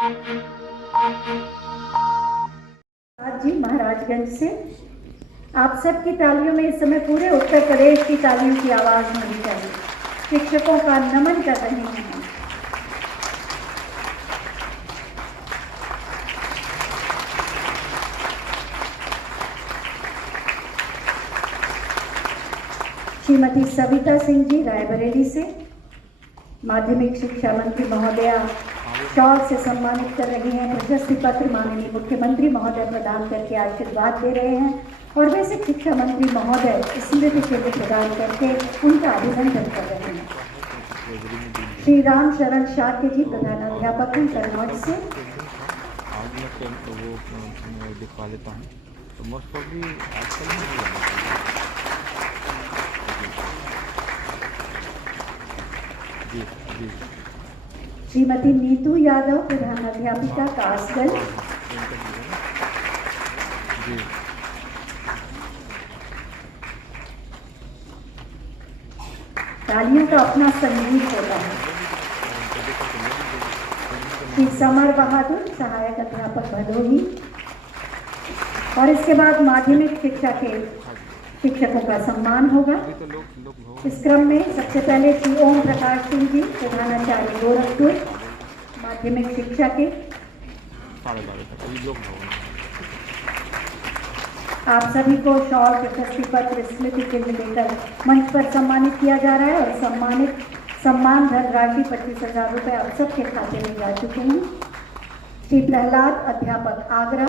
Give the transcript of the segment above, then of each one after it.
आज जी महाराजगंज से आप सबकी तालियों में इस समय पूरे उत्तर प्रदेश की तालियों की आवाज होनी चाहिए। शिक्षकों का नमन कर रहे हैं। श्रीमती सविता सिंह जी रायबरेली से माध्यमिक शिक्षा मंत्री महोदया शॉल से सम्मानित कर रही हैं। प्रशस्ति पत्र माननीय मुख्यमंत्री महोदय प्रदान करके आशीर्वाद दे रहे हैं और बेसिक शिक्षा मंत्री महोदय स्मृति चिन्ह प्रदान करके उनका अभिनंदन कर रहे हैं। श्री राम शरण शाक्य जी प्रधानाध्यापक हैं कन्नौज से। दिखा देता हूँ तो मोस्ट प्रॉब्ली आजकल जी जी श्रीमती नीतू यादव प्रधानाध्यापिका कासगल। जी तालियों का अपना संगीत होता है। श्री समर बहादुर सहायक अध्यापक भदोही। और इसके बाद माध्यमिक शिक्षा के शिक्षकों का सम्मान होगा। इस क्रम में सबसे पहले श्री ओम प्रकाश सिंह जी प्रधानाचार्य गोरखपुर माध्यमिक शिक्षा के। आप सभी को शॉल प्रशस्ति पत्र स्मृति चिन्ह देकर मंच पर सम्मानित किया जा रहा है और सम्मान धनराशि 25,000 रुपये आप सबके खाते में जा चुके हैं। श्री प्रहलाद अध्यापक आगरा।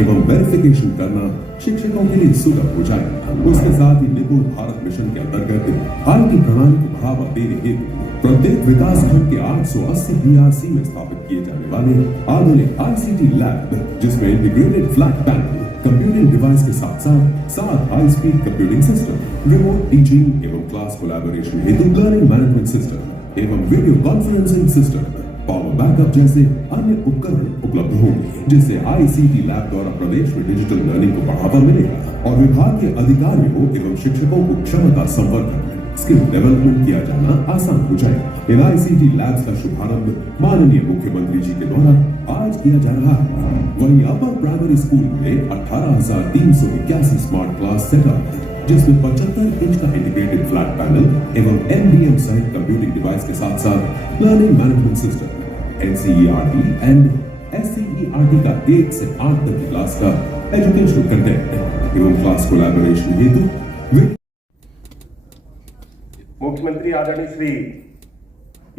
एवं वेरिफिकेशन करना शिक्षकों के लिए सुलभ हो जाए। उसके साथ ही निपुण भारत मिशन के अंतर्गत आईटी प्रणाली को बढ़ावा देने हेतु प्रत्येक विकास खंड के 880 बीआरसी में स्थापित किए जाने वाले आधुनिक आईसीटी लैब, जिसमें integrated flat panel, computing device के साथ साथ high speed computing system, remote teaching एवं क्लास कोलैबोरेशन हेतु लर्निंग मैनेजमेंट सिस्टम एवं video conferencing system, power backup जैसे अन्य उपकरण उपलब्ध होंगे, जिससे आईसीटी लैब द्वारा प्रदेश में डिजिटल लर्निंग को बढ़ावा मिलेगा और विभाग के अधिकारियों एवं शिक्षकों को क्षमता संवर्धन स्किल डेवलपमेंट किया जाना आसान हो जाएगा। इन आईसीटी लैब्स का शुभारंभ माननीय मुख्यमंत्री जी के द्वारा आज किया जा रहा है। वहीं अपर प्राइमरी स्कूल में 18,381 स्मार्ट क्लास सेटअप है, जिसमें 75 इंच का इंटीग्रेटेड फ्लैट पैनल एवं एमडीएम सहित कंप्यूटिंग डिवाइस के साथ साथ learning management system, NCERT and SCERT का 1 से 8 तक की क्लास का एजुकेशनल कंटेंट एवं क्लास कोलैबोरेशन हेतु मुख्यमंत्री आदरणीय श्री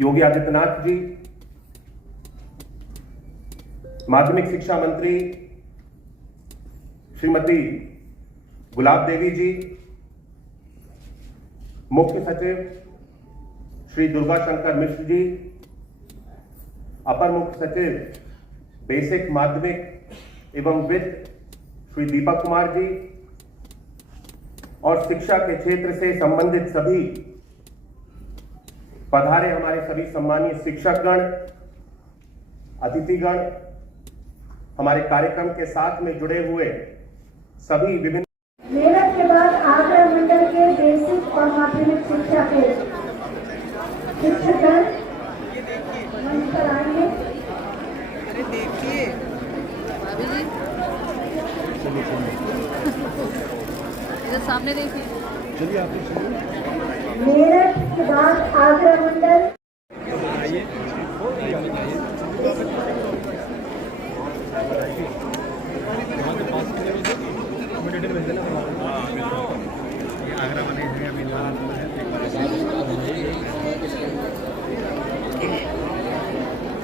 योगी आदित्यनाथ जी, माध्यमिक शिक्षा मंत्री श्रीमती गुलाब देवी जी, मुख्य सचिव श्री दुर्गा शंकर मिश्र जी, अपर मुख्य सचिव बेसिक माध्यमिक एवं वित्त श्री दीपक कुमार जी और शिक्षा के क्षेत्र से संबंधित सभी पधारे हमारे सभी सम्मानीय शिक्षकगण, अतिथिगण, हमारे कार्यक्रम के साथ में जुड़े हुए सभी विभिन्न मेरठ के बाद आगरा मंडल के बेसिक और माध्यमिक शिक्षा के शिक्षकगण मंच पर आएंगे। अरे देखिए इधर सामने देखिए। चलिए आप मेरठ के बाद आगरा मंडल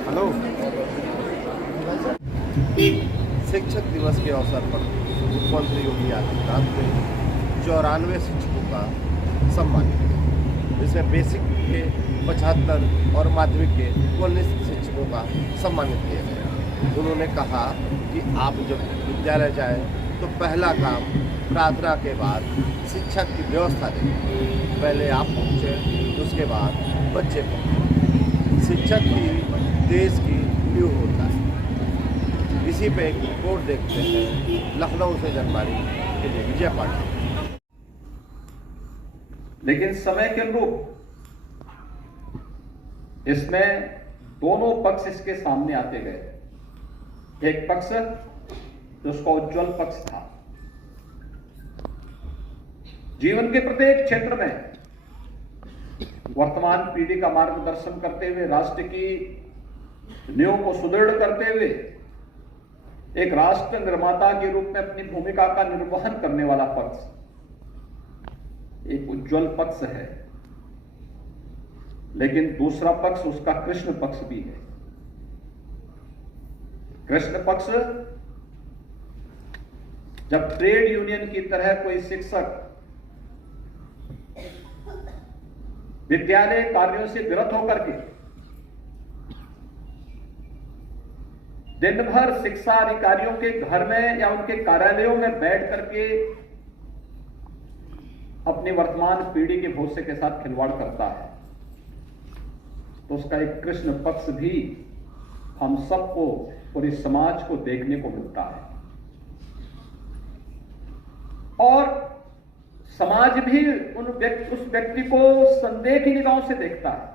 हेलो। शिक्षक दिवस के अवसर पर मुख्यमंत्री योगी आदित्यनाथ ने 94 शिक्षकों का सम्मान किया, जिसमें बेसिक के 75 और माध्यमिक के 19 शिक्षकों का सम्मानित किया गया। उन्होंने कहा कि आप जब विद्यालय जाएं तो पहला काम प्रार्थना के बाद शिक्षक की व्यवस्था दें। पहले आप पहुँचे, उसके बाद बच्चे पहुँचे। शिक्षक ही देश की नींव होता है। इसी पे एक रिपोर्ट देखते हैं लखनऊ से जनमारी के लिए विजय पांडे। लेकिन समय के अनुरूप इसमें दोनों पक्ष इसके सामने आते गए। एक पक्ष जिसका उज्जवल पक्ष था, जीवन के प्रत्येक क्षेत्र में वर्तमान पीढ़ी का मार्गदर्शन करते हुए, राष्ट्र की नींव को सुदृढ़ करते हुए एक राष्ट्र निर्माता के रूप में अपनी भूमिका का निर्वहन करने वाला पक्ष एक उज्जवल पक्ष है। लेकिन दूसरा पक्ष उसका कृष्ण पक्ष भी है। कृष्ण पक्ष जब ट्रेड यूनियन की तरह कोई शिक्षक विद्यालय कार्यों से विरत होकर के दिन भर शिक्षा अधिकारियों के घर में या उनके कार्यालयों में बैठ करके अपनी वर्तमान पीढ़ी के भविष्य के साथ खिलवाड़ करता है, तो उसका एक कृष्ण पक्ष भी हम सबको और इस समाज को देखने को मिलता है। और समाज भी उस व्यक्ति को संदेह की निगाहों से देखता है,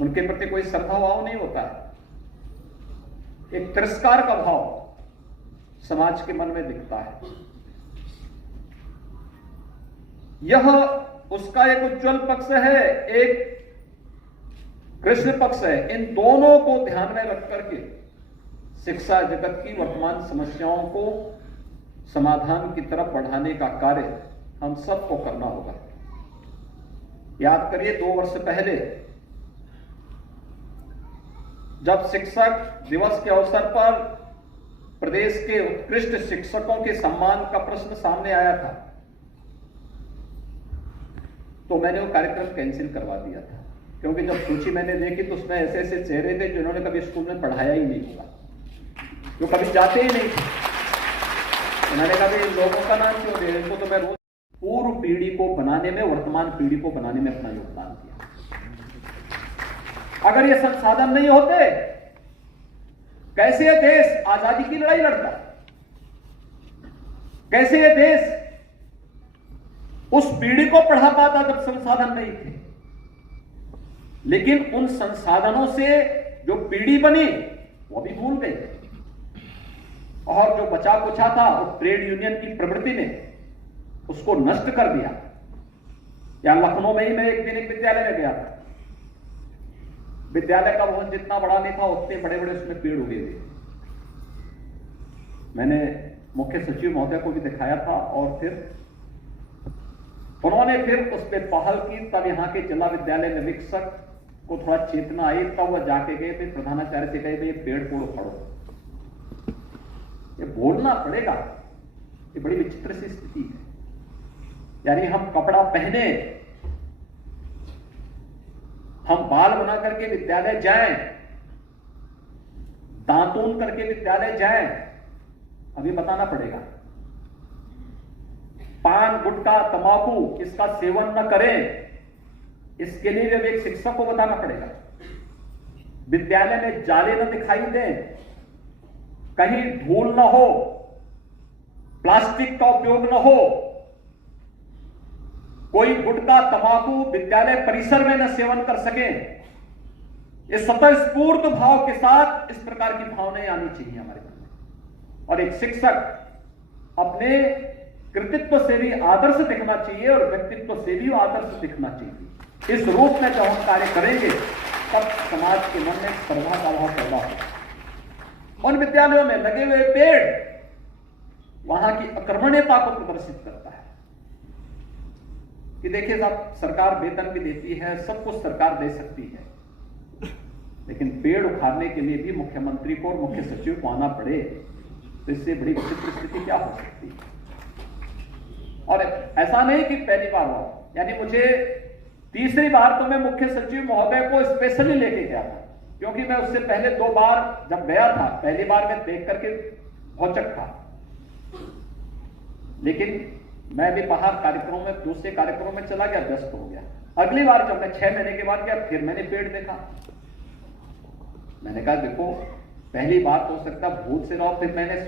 उनके प्रति कोई श्रद्धा भाव नहीं होता है, एक तिरस्कार का भाव समाज के मन में दिखता है। यह उसका एक उज्जवल पक्ष है, एक कृष्ण पक्ष है। इन दोनों को ध्यान में रख करके शिक्षा जगत की वर्तमान समस्याओं को समाधान की तरफ बढ़ाने का कार्य हम सबको करना होगा। याद करिए, 2 वर्ष पहले जब शिक्षक दिवस के अवसर पर प्रदेश के उत्कृष्ट शिक्षकों के सम्मान का प्रश्न सामने आया था, तो मैंने वो कार्यक्रम कैंसिल करवा दिया था, क्योंकि जब सूची मैंने देखी तो उसमें ऐसे ऐसे चेहरे थे जिन्होंने कभी स्कूल में पढ़ाया ही नहीं होगा, जो कभी जाते ही नहीं थे। उन्होंने कहा इन लोगों का नाम क्यों दे, इनको तो मैं रोज पूर्व पीढ़ी को बनाने में, वर्तमान पीढ़ी को बनाने में अपना योगदान किया। अगर ये संसाधन नहीं होते, कैसे ये देश आजादी की लड़ाई लड़ता, कैसे ये देश उस पीढ़ी को पढ़ा पाता जब संसाधन नहीं थे। लेकिन उन संसाधनों से जो पीढ़ी बनी वो भी भूल गए, और जो बचा कुचा था वो ट्रेड यूनियन की प्रवृत्ति ने उसको नष्ट कर दिया। या लखनऊ में ही मैं एक दिन एक विद्यालय में गया था, विद्यालय का भवन जितना बड़ा नहीं था उतने बड़े बड़े उसमें पेड़ उगे थे। मैंने मुख्य सचिव महोदय को भी दिखाया था, और फिर उन्होंने फिर उस पर पहल की। तब यहाँ के जिला विद्यालय निरीक्षक को थोड़ा चेतना आई, तब वह जाके गए थे, प्रधानाचार्य से कहे ये पेड़ को उखाड़ो। ये बोलना पड़ेगा, ये बड़ी विचित्र सी स्थिति है। यानी हम कपड़ा पहने, हम बाल बना करके विद्यालय जाएं, दांतून करके विद्यालय जाएं, अभी बताना पड़ेगा। पान, गुटखा, तंबाकू इसका सेवन न करें, इसके लिए जब एक शिक्षक को बताना पड़ेगा। विद्यालय में जाले न दिखाई दें, कहीं धूल न हो, प्लास्टिक का उपयोग न हो, कोई गुटखा तंबाकू विद्यालय परिसर में न सेवन कर सके। इस स्वतःस्फूर्त भाव के साथ इस प्रकार की भावनाएं आनी चाहिए हमारे मन में। और एक शिक्षक अपने कृतित्व से भी आदर्श दिखना चाहिए और व्यक्तित्व से भी आदर्श दिखना चाहिए। इस रूप में जब हम कार्य करेंगे तब समाज के मन में श्रद्धा का भाव पैदा होगा। उन विद्यालयों में लगे हुए पेड़ वहां की अकर्मण्यता को प्रदर्शित करता है कि देखिए साहब, सरकार वेतन भी देती है, सब कुछ सरकार दे सकती है, लेकिन पेड़ उखाड़ने के लिए भी मुख्यमंत्री को और मुख्य सचिव को आना पड़े, तो इससे बड़ी विचित्र स्थिति क्या हो सकती है। और ऐसा नहीं कि पहली बार हुआ, यानी मुझे तीसरी बार तो मैं मुख्य सचिव महोदय को स्पेशली लेके गया था, क्योंकि मैं उससे पहले 2 बार जब गया था, पहली बार मैं देख करके भौचक था, लेकिन मैं भी बाहर कार्यक्रमों में, दूसरे कार्यक्रमों में चला गया, व्यस्त हो गया। अगली बार जब मैं 6 महीने के बाद गया, फिर मैंने पेड़ देखा। मैंने कहा देखो, पहली बात हो सकता भूल से रहो, फिर मैंने